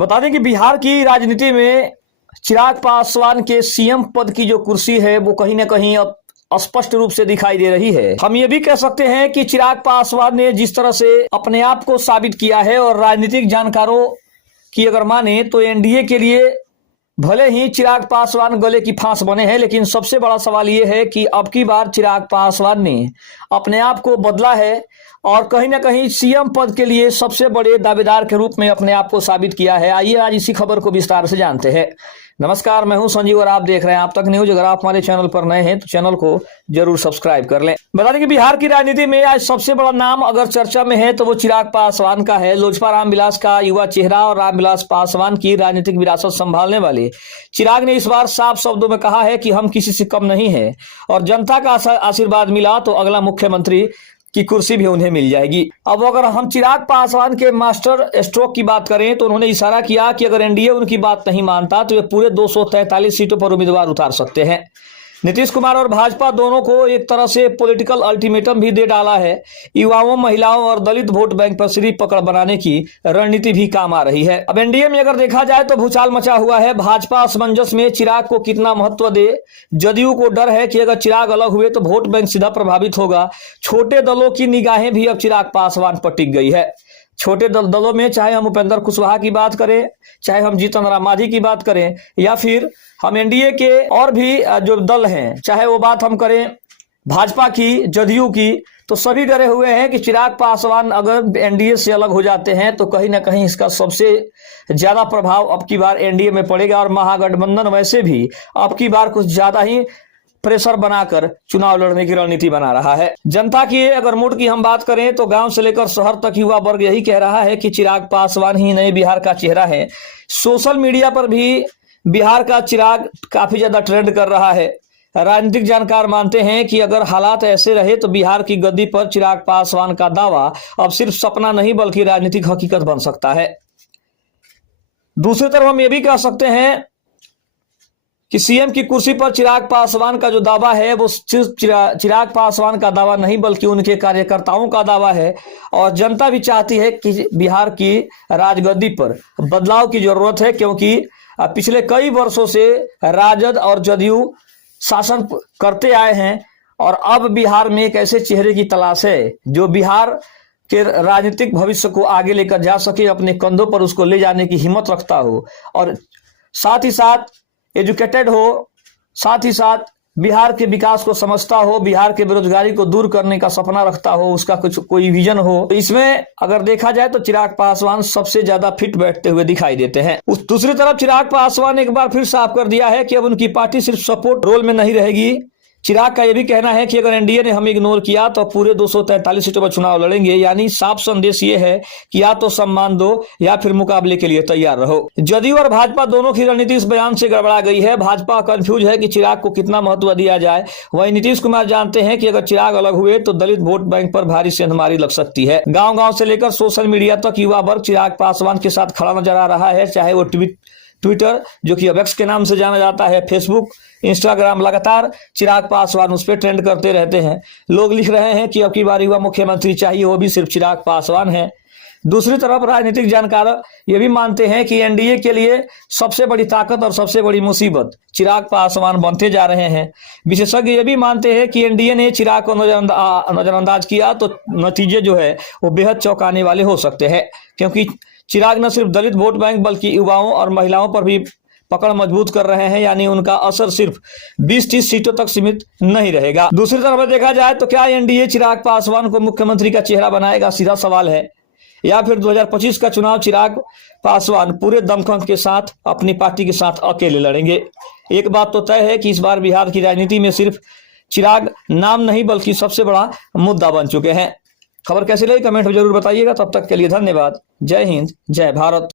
बता दें कि बिहार की राजनीति में चिराग पासवान के सीएम पद की जो कुर्सी है वो कहीं ना कहीं अब स्पष्ट रूप से दिखाई दे रही है। हम ये भी कह सकते हैं कि चिराग पासवान ने जिस तरह से अपने आप को साबित किया है और राजनीतिक जानकारों की अगर माने तो एनडीए के लिए भले ही चिराग पासवान गले की फांस बने हैं, लेकिन सबसे बड़ा सवाल यह है कि अब की बार चिराग पासवान ने अपने आप को बदला है और कहीं ना कहीं सीएम पद के लिए सबसे बड़े दावेदार के रूप में अपने आप को साबित किया है। आइए आज इसी खबर को विस्तार से जानते हैं। नमस्कार, मैं हूं संजीव और आप देख रहे हैं आप तक न्यूज। अगर आप हमारे चैनल पर नए हैं तो चैनल को जरूर सब्सक्राइब कर लें। बता दें कि बिहार की राजनीति में आज सबसे बड़ा नाम अगर चर्चा में है तो वो चिराग पासवान का है। लोजपा रामविलास का युवा चेहरा और रामविलास पासवान की राजनीतिक विरासत संभालने वाले चिराग ने इस बार साफ शब्दों में कहा है कि हम किसी से कम नहीं है और जनता का आशीर्वाद मिला तो अगला मुख्यमंत्री की कुर्सी भी उन्हें मिल जाएगी। अब अगर हम चिराग पासवान के मास्टर स्ट्रोक की बात करें तो उन्होंने इशारा किया कि अगर एनडीए उनकी बात नहीं मानता तो वे पूरे 243 सीटों पर उम्मीदवार उतार सकते हैं। नीतीश कुमार और भाजपा दोनों को एक तरह से पॉलिटिकल अल्टीमेटम भी दे डाला है। युवाओं, महिलाओं और दलित वोट बैंक पर सिरी पकड़ बनाने की रणनीति भी काम आ रही है। अब एनडीए में अगर देखा जाए तो भूचाल मचा हुआ है। भाजपा असमंजस में चिराग को कितना महत्व दे। जदयू को डर है कि अगर चिराग अलग हुए तो वोट बैंक सीधा प्रभावित होगा। छोटे दलों की निगाहें भी अब चिराग पासवान पर टिक गई है। छोटे दलों में चाहे हम उपेंद्र कुशवाहा की बात करें, चाहे हम जीतन राम मांझी की बात करें या फिर हम एनडीए के और भी जो दल हैं, चाहे वो बात हम करें भाजपा की, जदयू की, तो सभी डरे हुए हैं कि चिराग पासवान अगर एनडीए से अलग हो जाते हैं तो कहीं ना कहीं इसका सबसे ज्यादा प्रभाव अब की बार एनडीए में पड़ेगा और महागठबंधन वैसे भी अब की बार कुछ ज्यादा ही प्रेशर बनाकर चुनाव लड़ने की रणनीति बना रहा है। जनता की अगर मूड की हम बात करें तो गांव से लेकर शहर तक युवा वर्ग यही कह रहा है कि चिराग पासवान ही नए बिहार का चेहरा है। सोशल मीडिया पर भी बिहार का चिराग काफी ज्यादा ट्रेंड कर रहा है। राजनीतिक जानकार मानते हैं कि अगर हालात ऐसे रहे तो बिहार की गद्दी पर चिराग पासवान का दावा अब सिर्फ सपना नहीं बल्कि राजनीतिक हकीकत बन सकता है। दूसरी तरफ हम ये भी कह सकते हैं कि सीएम की कुर्सी पर चिराग पासवान का जो दावा है वो सिर्फ चिराग पासवान का दावा नहीं बल्कि उनके कार्यकर्ताओं का दावा है और जनता भी चाहती है कि बिहार की राजगद्दी पर बदलाव की जरूरत है, क्योंकि पिछले कई वर्षों से राजद और जदयू शासन करते आए हैं और अब बिहार में एक ऐसे चेहरे की तलाश है जो बिहार के राजनीतिक भविष्य को आगे लेकर जा सके, अपने कंधों पर उसको ले जाने की हिम्मत रखता हो और साथ ही साथ एजुकेटेड हो, साथ ही साथ बिहार के विकास को समझता हो, बिहार के बेरोजगारी को दूर करने का सपना रखता हो, उसका कुछ कोई विजन हो। तो इसमें अगर देखा जाए तो चिराग पासवान सबसे ज्यादा फिट बैठते हुए दिखाई देते हैं। उस दूसरी तरफ चिराग पासवान ने एक बार फिर साफ कर दिया है कि अब उनकी पार्टी सिर्फ सपोर्ट रोल में नहीं रहेगी। चिराग का यह भी कहना है कि अगर एनडीए ने हमें इग्नोर किया तो पूरे 243 सीटों पर चुनाव लड़ेंगे। यानी साफ संदेश ये है कि या तो सम्मान दो या फिर मुकाबले के लिए तैयार रहो। जदयू और भाजपा दोनों की रणनीति इस बयान से गड़बड़ा गई है। भाजपा कंफ्यूज है कि चिराग को कितना महत्व दिया जाए। वहीं नीतीश कुमार जानते हैं कि अगर चिराग अलग हुए तो दलित वोट बैंक पर भारी सेंधमारी लग सकती है। गाँव गाँव से लेकर सोशल मीडिया तक युवा वर्ग चिराग पासवान के साथ खड़ा नजर आ रहा है। चाहे वो ट्विटर जो कि अब एक्स के नाम से जाना जाता है, फेसबुक, इंस्टाग्राम, लगातार चिराग पासवान उस पर ट्रेंड करते रहते हैं। लोग लिख रहे हैं कि अब की बार युवा मुख्यमंत्री चाहिए, वो भी सिर्फ चिराग पासवान है। दूसरी तरफ राजनीतिक जानकार ये भी मानते हैं कि एनडीए के लिए सबसे बड़ी ताकत और सबसे बड़ी मुसीबत चिराग पासवान बनते जा रहे हैं। विशेषज्ञ ये भी मानते हैं कि एनडीए ने चिराग को नजरअंदाज किया तो नतीजे जो है वो बेहद चौंकाने वाले हो सकते हैं, क्योंकि चिराग न सिर्फ दलित वोट बैंक बल्कि युवाओं और महिलाओं पर भी पकड़ मजबूत कर रहे हैं। यानी उनका असर सिर्फ 20-30 सीटों तक सीमित नहीं रहेगा। दूसरी तरफ देखा जाए तो क्या एनडीए चिराग पासवान को मुख्यमंत्री का चेहरा बनाएगा, सीधा सवाल है, या फिर 2025 का चुनाव चिराग पासवान पूरे दमखम के साथ अपनी पार्टी के साथ अकेले लड़ेंगे। एक बात तो तय है कि इस बार बिहार की राजनीति में सिर्फ चिराग नाम नहीं बल्कि सबसे बड़ा मुद्दा बन चुके हैं। खबर कैसी लगी कमेंट में जरूर बताइएगा। तब तक के लिए धन्यवाद। जय हिंद, जय भारत।